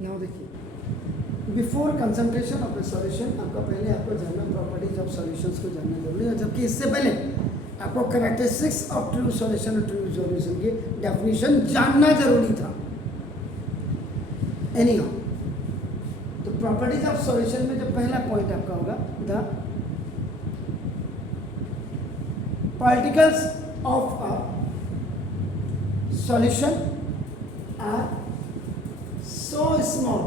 Now देखिए, before concentration of the solution आपका पहले आपको जानना प्रॉपर्टीज ऑफ सॉल्यूशंस को जानना जरूरी है, जबकि इससे पहले आपको कैरेक्टरिस्टिक्स ऑफ ट्रू सॉल्यूशन और ट्रू सॉल्यूशन की डेफिनेशन जानना जरूरी था। एनीहाउ, तो प्रॉपर्टीज ऑफ सॉल्यूशन में जो पहला पॉइंट आपका होगा, the particles of a solution are so small,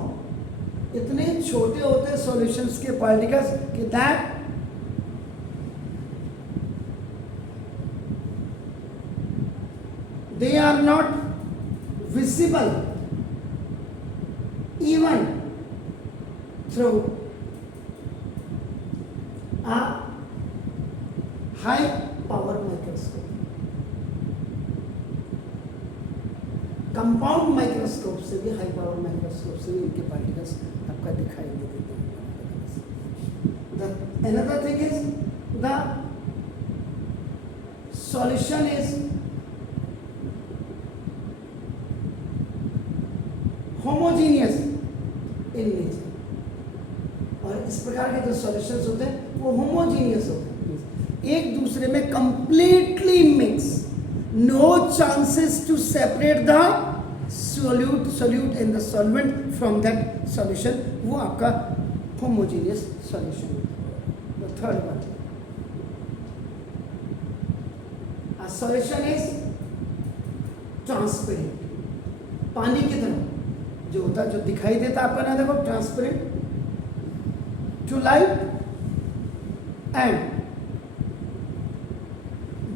इतने छोटे होते हैं सॉल्यूशंस के पार्टिकल्स कि that they are not visible even through a high power microscope. Compound microscope से भी, हाई पावर माइक्रोस्कोप से भी इनके पार्टिकल्स आपका दिखाई नहीं देते हैं। Another thing is the solution is homogeneous in nature, और इस प्रकार के जो सॉल्यूशंस होते हैं वो होमोजीनियस होते हैं, एक दूसरे में completely mix, no chances to separate the solute and the solvent from that solution, वो आपका homogeneous solution. The third one, a solution is transparent, पानी की तरह जो होता है, जो दिखाई देता है आपका ना, देखो transparent to light and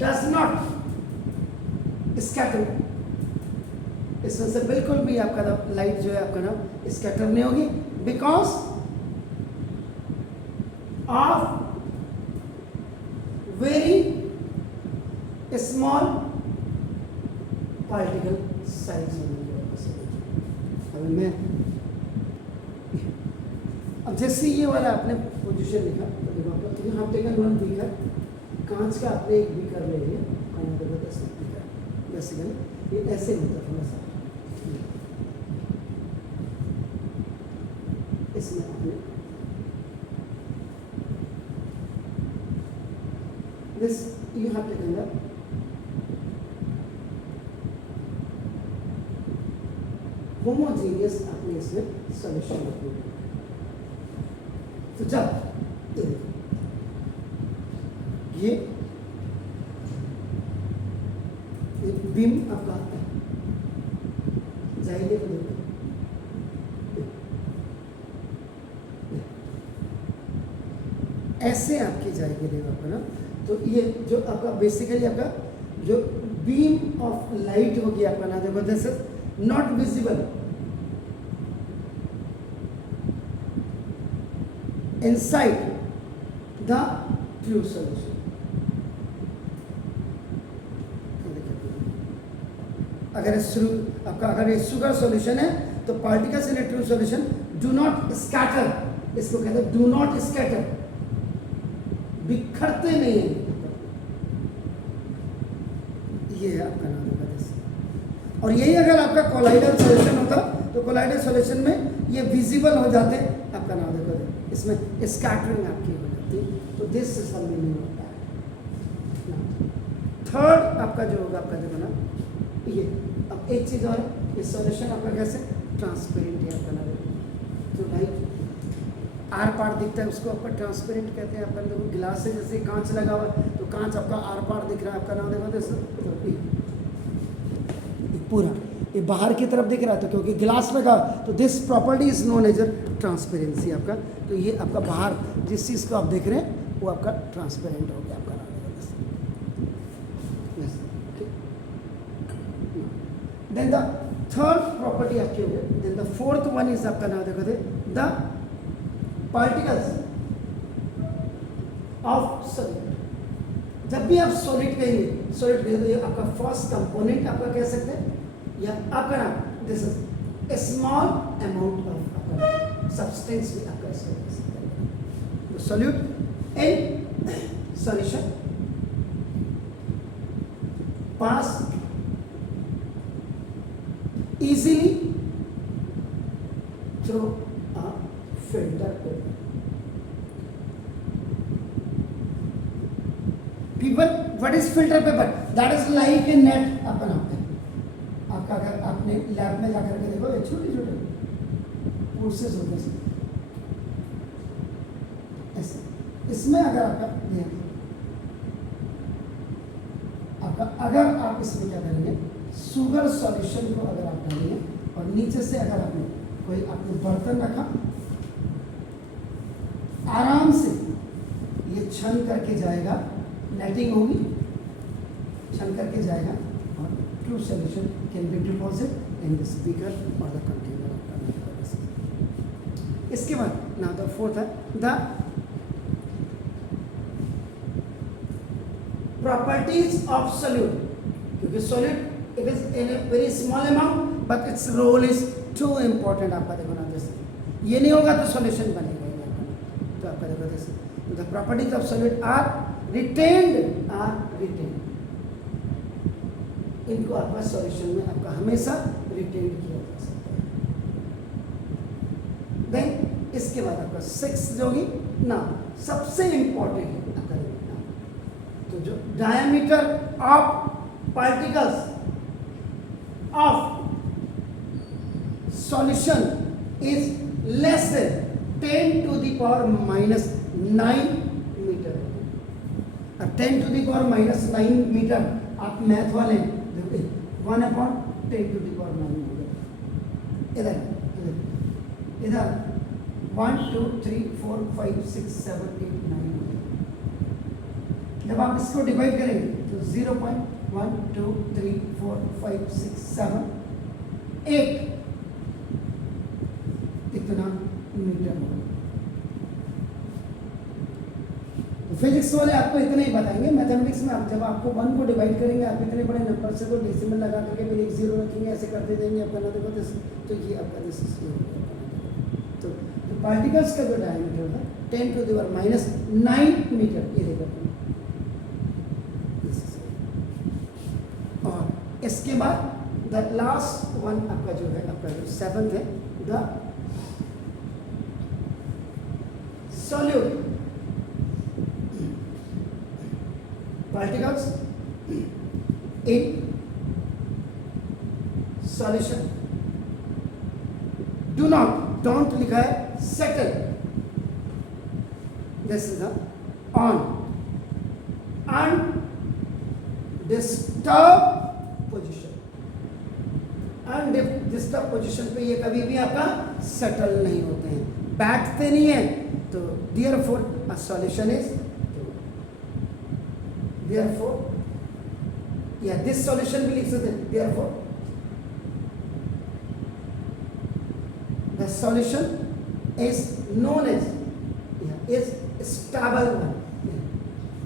does not scatter, इसमें से बिल्कुल भी आपका लाइट जो है आपका ना स्कैटर नहीं होगी, because of very small particle size. मैं अब जैसे ये वाला आपने पोजीशन लिखा, तो देखो आपका यहाँ टेकन वन बीकर, कांच का आपने एक बीकर ले लिया, बेसिकली ये ऐसे होता थोड़ा सा, इसमें आपने this you have taken the homogeneous, आपने इसमें सॉल्यूशन रखी। तो जब ये बीम आपका आता है, जाइए को देखो, ऐसे आपकी जाएगी देखो आपका ना, तो ये जो आपका बेसिकली आपका जो बीम ऑफ लाइट होगी आपका ना, देखो this is not visible inside the true solution. अगर ये शुगर सॉल्यूशन है तो particles in A true solution do not scatter, इसको कहते हैं डू नॉट स्कैटर, बिखरते नहीं है, ये है आपका नाम। और यही अगर आपका कोलाइडल सॉल्यूशन होता तो कोलाइडल सॉल्यूशन में ये विजिबल हो जाते, आपका नाम देखो, इसमें स्कैटरिंग आपकी हो जाती, तो दिस इज द मीनिंग होता है। थर्ड आपका जो होगा आपका देखो ना, ये अब एक चीज़ और, ये सॉल्यूशन आपका कैसे ट्रांसपेरेंट है आपका नाम, तो लाइट आर पार दिखता है उसको आपका ट्रांसपेरेंट कहते हैं। आपका देखो गिलास से जैसे कांच लगा हुआ है तो कांच आपका आर पार दिख रहा है, आपका नाम देखो पूरा ये बाहर की तरफ दिख रहा है, तो क्योंकि गिलास में का, तो this property is known as transparency आपका, तो ये आपका बाहर जिस चीज़ को आप देख रहे हैं वो आपका ट्रांसपेरेंट हो गया आपका। देन द थर्ड प्रॉपर्टी आपकी हो गई, then the fourth one is आपका नाम देखो द पार्टिकल्स ऑफ सॉलिड। जब भी आप सॉलिड कहेंगे, सॉलिड कहेंगे तो ये आपका फर्स्ट कंपोनेंट आपका कह सकते हैं, या आपका नाम this is a small amount of आपका सब्सटेंस भी आपका इसको कह सकते हैं। तो solute in solution pass easily through a filter paper. People, what is filter paper? That is like a net. अपन आपका अगर आपने लैब में जाकर के देखो, छोटे छोटे कोर्सेज होते हैं ऐसे, इसमें अगर आपका अगर आप इसमें क्या करेंगे, शुगर सॉल्यूशन को अगर आप डालेंगे और नीचे से अगर आपने कोई आपने बर्तन रखा, आराम से ये छन करके जाएगा, नेटिंग होगी, छन करके जाएगा और true solution can be deposit in this beaker और द कंटेनर ऑफ। इसके बाद ना द फोर्थ है द properties of solute, क्योंकि solute it is in a very small amount but its role is too important। आपका देखो ना, जैसे ये नहीं होगा तो solution बनेगा ही आपका। तो आपका देखो जैसे the properties of solute are retained, इनको आपका solution में आपका हमेशा retain किया जा सकता है। देन इसके बाद आपका 6 जो होगी ना, सबसे इंपॉर्टेंट है आपका, तो जो diameter of particles of solution is less than 10 to the power minus 9 metre. अब 10 to the power minus 9 metre आप मैथ वाले 1/10 to the power 9 मीटर। इधर 1 2 3 4 5 6 7 8 9। जब आप इसको डिवाइड करेंगे तो 0.1 2 3 4 5 6 7 8 इतना मीटर होगा। तो फिजिक्स वाले आपको इतना ही बताएंगे। मैथमेटिक्स में आप जब आपको 1 को डिवाइड करेंगे, आप इतने बड़े नंबर से तो डेसिमल लगा करके फिर एक 0 रखेंगे, ऐसे करते जाएंगे आपका ना। देखो तो ये आपका दिस तो पार्टिकल्स का जो डायमीटर होगा 10 to the power minus 9 metre, ये देखो। और इसके बाद द लास्ट वन आपका जो है, आपका जो 7th है, the solute particles in solution do not, don't लिखा है, settle, this is the on undisturbed position. Undisturbed position पे ये कभी भी आपका सेटल नहीं होते हैं, बैठते नहीं है। तो therefore a solution is, therefore या दिस सॉल्यूशन भी लिख सकते हैं, therefore the solution is known as is stable one,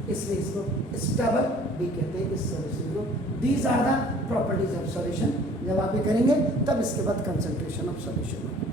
इसलिए इसको स्टेबल भी कहते हैं इस सॉल्यूशन को। These are the properties of solution. जब आप ये करेंगे तब इसके बाद कंसंट्रेशन ऑफ सॉल्यूशन होगा।